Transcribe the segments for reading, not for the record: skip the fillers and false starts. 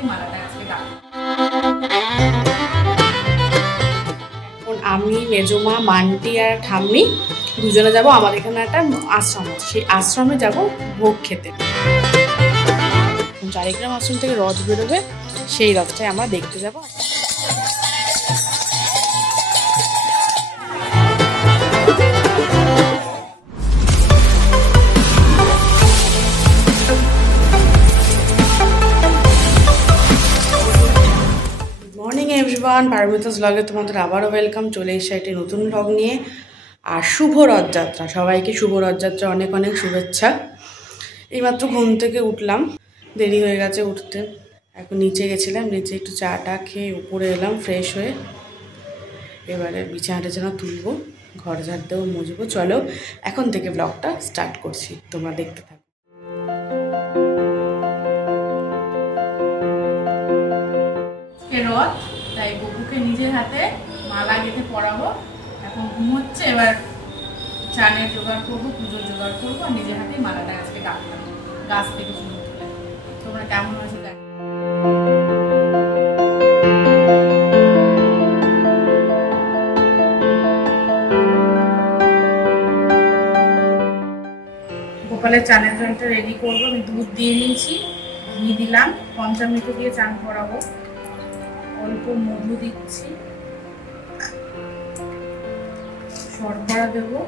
হাতেই মালাটা আজকে গাঁথবো। এখন আমি, মেজমা, মান্টি আর ঠাম্মি দুজনে যাব। আমাদের এখানে একটা আশ্রম আছে, সেই আশ্রমে যাব ভোগ খেতে। 4 গ্রাম আশ্রম থেকে রথ বেরোবে, সেই রথটাই আমরা দেখতে যাব। মর্নিং এভরিওয়ান, পারমিতাস ব্লগে তোমাদের আবারও ওয়েলকাম। চলে এসে একটি নতুন ব্লগ নিয়ে। আর শুভ রথযাত্রা, সবাইকে শুভ রথযাত্রা অনেক অনেক শুভেচ্ছা। এইমাত্র ঘুম থেকে উঠলাম, দেরি হয়ে গেছে উঠতে। এখন নিচে গেছিলাম, নিচে একটু চা টা খেয়ে উপরে এলাম ফ্রেশ হয়ে। এবারে বিছানাটা যেন তুলবো, ঘর ঝাড় দেবো, মুছবো। চলো এখন থেকে ব্লগটা স্টার্ট করছি, তোমরা দেখতে থাকো। রথ, তাই বকুকে নিজের হাতে মালা গেঁথে পরাবো। এখন ঘুমোচ্ছে, এবার চানের জোগাড় করবো, পুজোর জোগাড় করবো, আর নিজের হাতে মালাটা আজকে গাঁথলাম গাছ থেকে ফুল তুলে। তোমরা কেমন আছে দেখ। গোপালের চানের জলটা রেডি করবো। আমি দুধ দিয়ে নিয়েছি, ঘি দিলাম, পঞ্চামৃত দিয়ে চান করাবো। অল্প মধু দিচ্ছি, শর্করা দেবো,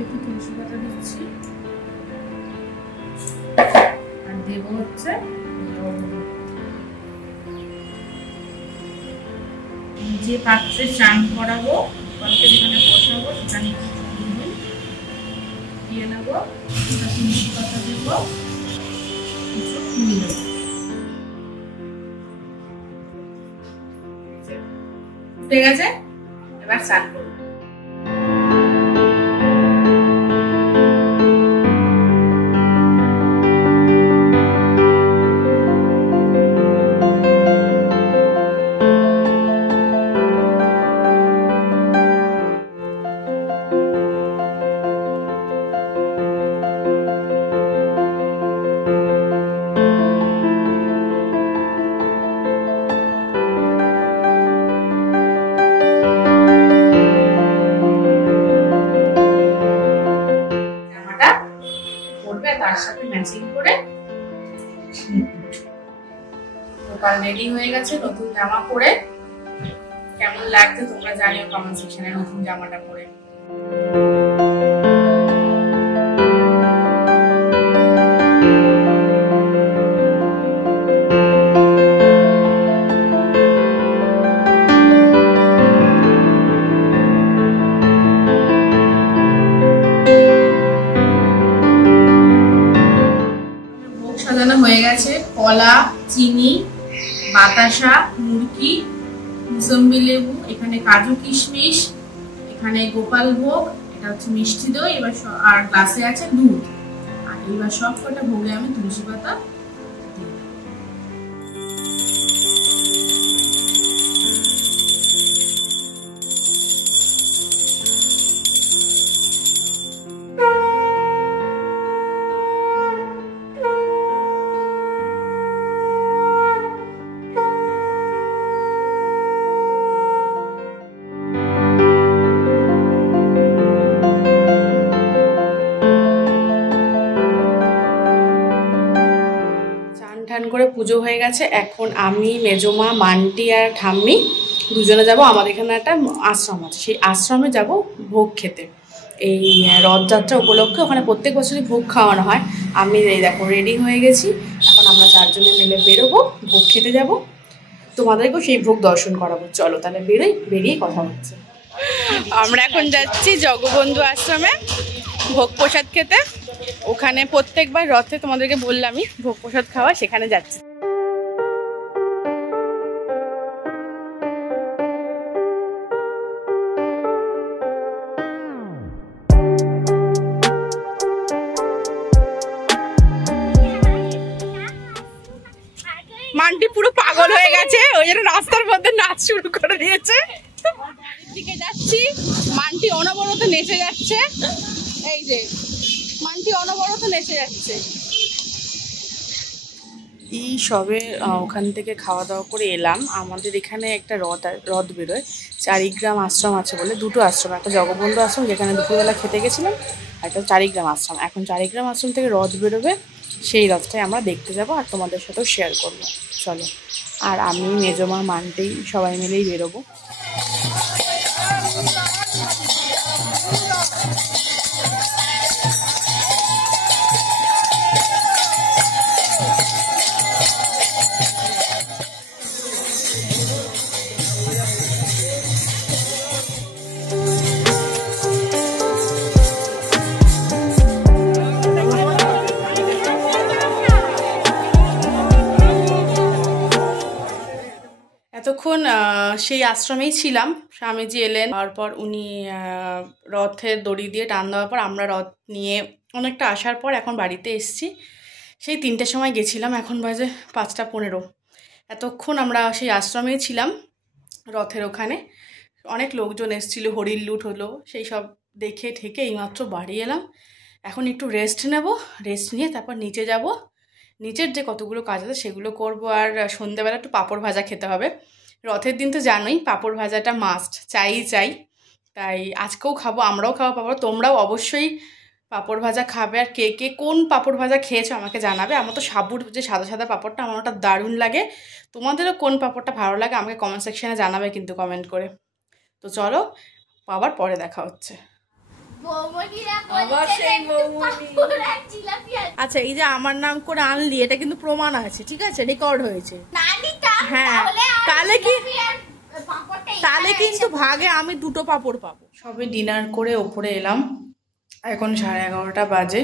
একটু তুলসী পাতা দিচ্ছি, আর দেবো হচ্ছে যে পাত্রে চান করাবো, গোপালকে যেখানে বসাবো সেখানে দিয়ে নেবো, তুলসী পাতা দেবো, কিছু ফুল দেবো। ঠিক আছে, এবার চান করবো। তার সাথে ম্যাচিং করে গোপাল রেডি হয়ে গেছে নতুন জামা পরে। কেমন লাগছে তোমরা জানিও কমেন্ট সেকশনে নতুন জামাটা পরে। সাজানো হয়ে গেছে, কলা, চিনি, বাতাসা, মুরকি, মুসম্বি লেবু, এখানে কাজু কিশমিশ, এখানে গোপাল ভোগ, এটা হচ্ছে মিষ্টি দই, এবার আর গ্লাসে আছে দুধ। আর এবার সব কটা ভোগে আমি তুলসী পাতা ঠান করে পুজো হয়ে গেছে। এখন আমি, মেজমা, মান্টি আর ঠাম্মি দুজনে যাব। আমাদের এখানে একটা আশ্রম আছে, সেই আশ্রমে যাব ভোগ খেতে। এই রথযাত্রা উপলক্ষে ওখানে প্রত্যেক বছরই ভোগ খাওয়ানো হয়। আমি এই দেখো রেডি হয়ে গেছি, এখন আমরা 4 জনে মিলে বেরোবো, ভোগ খেতে যাব। তোমাদেরকেও সেই ভোগ দর্শন করাবো। চলো তাহলে বেরিয়ে কথা হচ্ছে। আমরা এখন যাচ্ছি জগবন্ধু আশ্রমে ভোগ প্রসাদ খেতে। ওখানে প্রত্যেকবার রথে তোমাদেরকে বললামই ভোগ প্রসাদ খাওয়া, সেখানে যাচ্ছি। মান্টি পুরো পাগল হয়ে গেছে, ওই জন্য রাস্তার মধ্যে নাচ শুরু করে দিয়েছে। দিকে যাচ্ছি, মানটি অনবরত নেচে যাচ্ছে। এই যে মানটি অনবরত নেচে যাচ্ছে। এই সবে ওখান থেকে খাওয়া দাওয়া করে এলাম। আমাদের এখানে একটা হ্রদ বেরোয়, চারিগ্রাম আশ্রম আছে বলে, দুটো আশ্রম, একটা জগবন্ধু আশ্রম যেখানে দুপুরবেলা খেতে গেছিলাম, আর একটা চারিগ্রাম আশ্রম। এখন চারিগ্রাম আশ্রম থেকে হ্রদ বেরোবে, সেই হ্রদটাই আমরা দেখতে যাব আর তোমাদের সাথেও শেয়ার করবো। চলো, আর আমি মেজমা মানতেই সবাই মিলেই বেরোবো। এতক্ষণ সেই আশ্রমেই ছিলাম। স্বামীজি এলেন, তারপর উনি রথের দড়ি দিয়ে টান দেওয়ার পর আমরা রথ নিয়ে অনেকটা আসার পর এখন বাড়িতে এসেছি। সেই 3টের সময় গেছিলাম, এখন বাজে 5টা 15। এতক্ষণ আমরা সেই আশ্রমেই ছিলাম, রথের ওখানে অনেক লোকজন এসেছিলো, হরিণ লুট হলো, সেই সব দেখে ঠেকে এইমাত্র বাড়ি এলাম। এখন একটু রেস্ট নেব, রেস্ট নিয়ে তারপর নিচে যাব, নিচের যে কতগুলো কাজ আছে সেগুলো করব। আর সন্ধ্যাবেলা একটু পাঁপড় ভাজা খেতে হবে। রথের দিন তো জানোই পাঁপড় ভাজাটা মাস্ট, চাই। তাই আজকেও খাবো, আমরাও খাবো পাঁপড়, তোমরাও অবশ্যই পাঁপড় ভাজা খাবে। আর কে কে কোন পাঁপড় ভাজা খেয়েছো আমাকে জানাবে। আমার তো সাবুর যে সাদা সাদা পাঁপড়টা, আমার ওটা দারুণ লাগে। তোমাদেরও কোন পাঁপড়টা ভালো লাগে আমাকে কমেন্ট সেকশনে জানাবে কিন্তু, কমেন্ট করে। তো চলো, আবার পরে দেখা হচ্ছে। আচ্ছা, এই যে আমার নাম করে আনলি, এটা কিন্তু প্রমাণ আছে, ঠিক আছে, রেকর্ড হয়েছে। হ্যাঁ, তাহলে কিন্তু ভাগে আমি 2টো পাঁপড় পাবো। সবে ডিনার করে ওপরে এলাম, এখন 11:30 বাজে।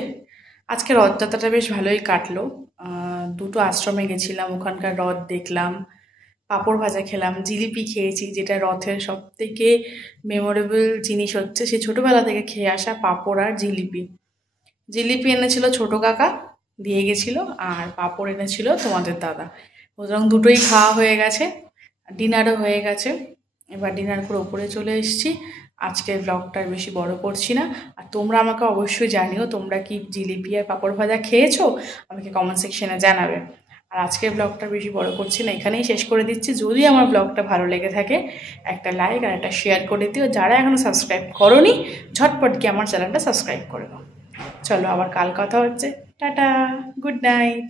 আজকে রথযাত্রাটা বেশ ভালোই কাটলো। 2টো আশ্রমে গেছিলাম, ওখানকার রথ দেখলাম, পাঁপড় ভাজা খেলাম, জিলিপি খেয়েছি, যেটা রথের সব থেকে মেমোরেবল জিনিস হচ্ছে সে ছোটোবেলা থেকে খেয়ে আসা পাঁপড় আর জিলিপি। জিলিপি এনেছিল ছোটো কাকা, দিয়ে গেছিলো, আর পাঁপড় এনেছিল তোমাদের দাদা। সুতরাং দুটোই খাওয়া হয়ে গেছে, ডিনারও হয়ে গেছে। এবার ডিনার করে ওপরে চলে এসেছি। আজকের ব্লগটা বেশি বড় করছি না। আর তোমরা আমাকে অবশ্যই জানিও তোমরা কি জিলিপি আর পাঁপড় ভাজা খেয়েছো, আমাকে কমেন্ট সেকশনে জানাবে। আর আজকের ব্লগটা বেশি বড় করছি না, এখানেই শেষ করে দিচ্ছি। যদি আমার ব্লগটা ভালো লেগে থাকে একটা লাইক আর একটা শেয়ার করে দিও। যারা এখনও সাবস্ক্রাইব করোনি ঝটপট গিয়ে আমার চ্যানেলটা সাবস্ক্রাইব করে দাও। চলো, আবার কাল কথা হচ্ছে। Tata, good night.